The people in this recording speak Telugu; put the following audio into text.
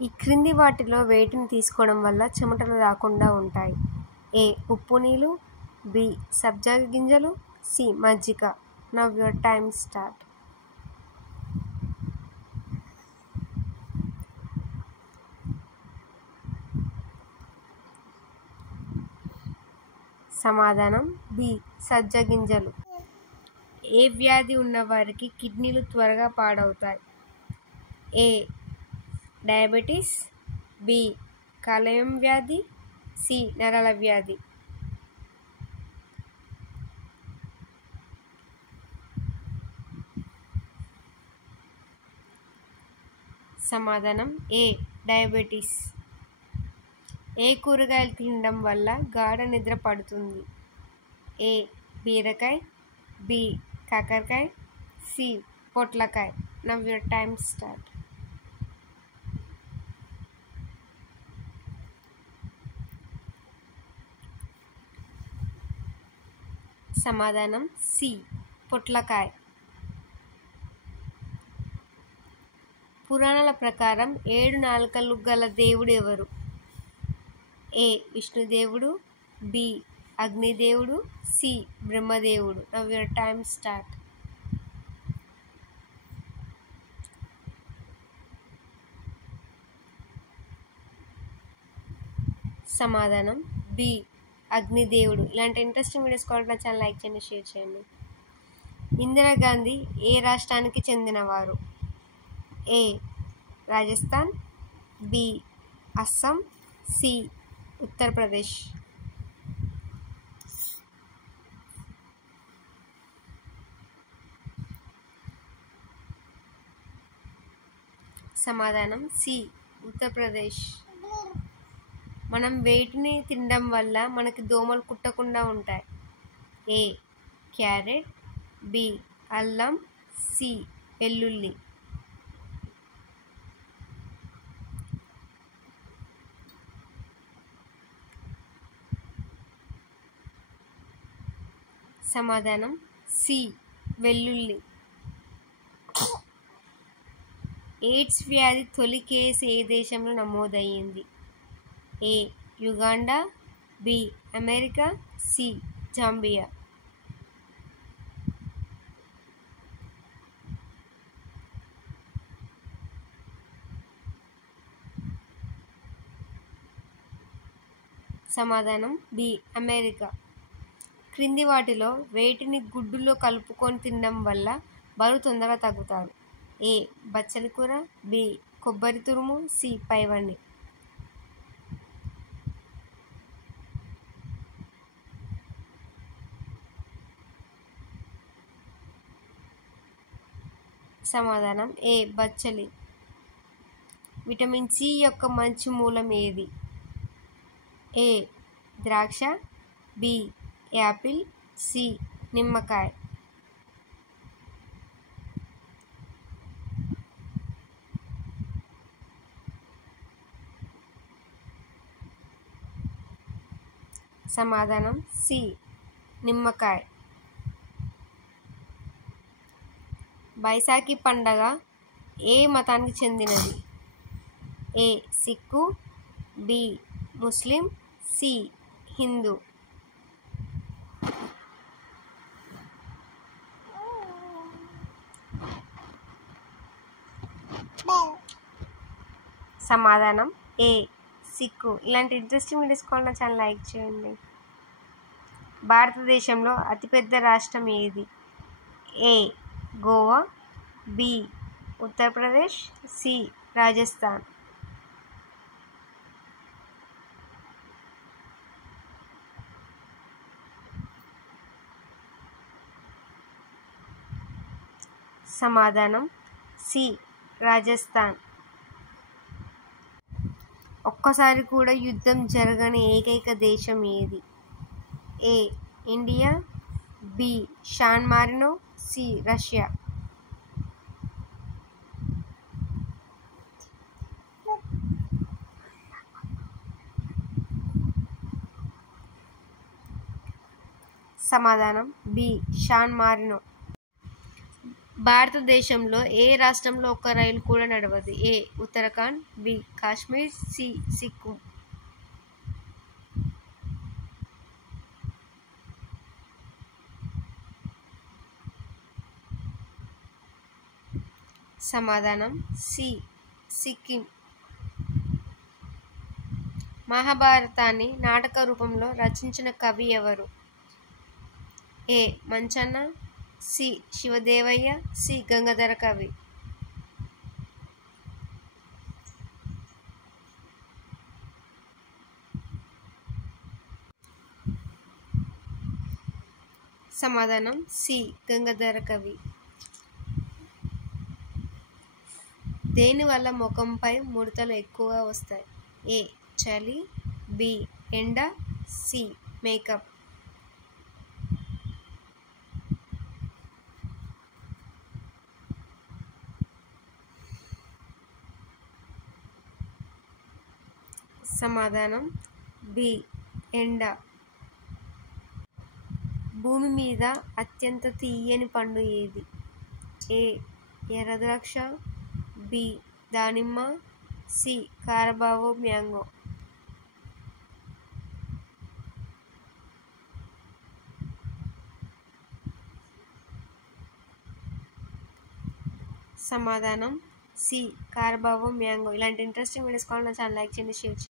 ఈ క్రింది వాటిలో వేటిని తీసుకోవడం వల్ల చెమటలు రాకుండా ఉంటాయి? ఏ. ఉప్పు నీళ్ళు, బి. సబ్జా గింజలు, సి. మజ్జిగ. Now your time start. సమాధానం బి. సబ్జా గింజలు. ఏ వ్యాధి ఉన్నవారికి కిడ్నీలు త్వరగా పాడవుతాయి? ఏ. Diabetes, B. కాలేయం వ్యాధి, సి. నరాల వ్యాధి. సమాధానం ఏ. డయాబెటీస్. ఏ కూరగాయలు తినడం వల్ల గాఢ నిద్ర పడుతుంది? ఏ. బీరకాయ, బి. కాకరకాయ, సి. పొట్లకాయ. Now your time start. సమాధానం సి. పొట్లకాయ. పురాణాల ప్రకారం 7 నాలుకలు గల దేవుడు ఎవరు? ఏ. విష్ణుదేవుడు, బి. అగ్నిదేవుడు, సి. బ్రహ్మదేవుడు. Now your time start. సమాధానం బి. అగ్నిదేవుడు. ఇలాంటి ఇంట్రెస్టింగ్ వీడియోస్ కావాలంటే నా ఛానల్ లైక్ చేయండి, షేర్ చేయండి. ఇందిరాగాంధీ ఏ రాష్ట్రానికి చెందినవారు? ఏ. రాజస్థాన్, బి. అస్సాం, సి. ఉత్తరప్రదేశ్. సమాధానం సి. ఉత్తరప్రదేశ్. మనం వేటిని తినడం వల్ల మనకి దోమలు కుట్టకుండా ఉంటాయి? ఏ. Carrot, B. అల్లం, సి. వెల్లుల్లి. సమాధానం సి. వెల్లుల్లి. ఎయిడ్స్ వ్యాధి తొలి కేసు ఏ దేశంలో నమోదయ్యింది? A. Uganda, B. America, C. Zambia. సమాధానం బి. అమెరికా. క్రింది వాటిలో వేటిని గుడ్డులో కలుపుకొని తినడం వల్ల బరువు తొందరగా తగ్గుతారు? ఏ. బచ్చలి కూర, బి. కొబ్బరి తురుము, సి. పైవన్నీ. సమాధానం ఏ. బచ్చలి. విటమిన్ సి యొక్క మంచి మూలం ఏది? ఏ. ద్రాక్ష, బి. Apple, C. నిమ్మకాయ. సమాధానం సి. నిమ్మకాయ. బైసాఖి పండగ ఏ మతానికి చెందినది? ఏ. సిక్కు, బి. ముస్లిం, సి. హిందూ. సమాధానం ఏ. సిక్కు. ఇలాంటి ఇంట్రెస్టింగ్ వీడియోస్ కావాలన్నా ఛానల్ లైక్ చేయండి. భారతదేశంలో అతిపెద్ద రాష్ట్రం ఏది? ఏ. గోవా, బి. ఉత్తరప్రదేశ్, సి. రాజస్థాన్. సమాధానం సి. రాజస్థాన్. ఒక్కసారి కూడా యుద్ధం జరగని ఏకైక దేశం ఏది? A. India, B. San Marino, C. Russia. సమాధానం బి. San Marino. భారతదేశంలో ఏ రాష్ట్రంలో ఒక్క రైలు కూడా నడవదు? A Uttarakhand, B Kashmir, C Sikkim. సమాధానం సి సిక్కిం. మహాభారతాన్ని నాటక రూపంలో రచించిన కవి ఎవరు? A Manchanna, C Shivadevayya, C Gangadhara కవి. సమాధానం సి గంగాధర కవి. దేనివల్ల ముఖంపై ముడతలు ఎక్కువగా వస్తాయి? ఏ చలి, బి ఎండ, సి మేకప్. సమాధానం బి ఎండ. భూమి మీద అత్యంత తీయని పండు ఏది? ఏ ఎర్రద్రాక్ష, బి దానిమ్మ, సి కారబావో మ్యాంగో. సమాధానం సి కారబావో మ్యాంగో. ఇలాంటి ఇంట్రెస్టింగ్ వీడియోస్ కావాలి నా ఛానల్ లైక్ చేయండి, షేర్ చేయండి.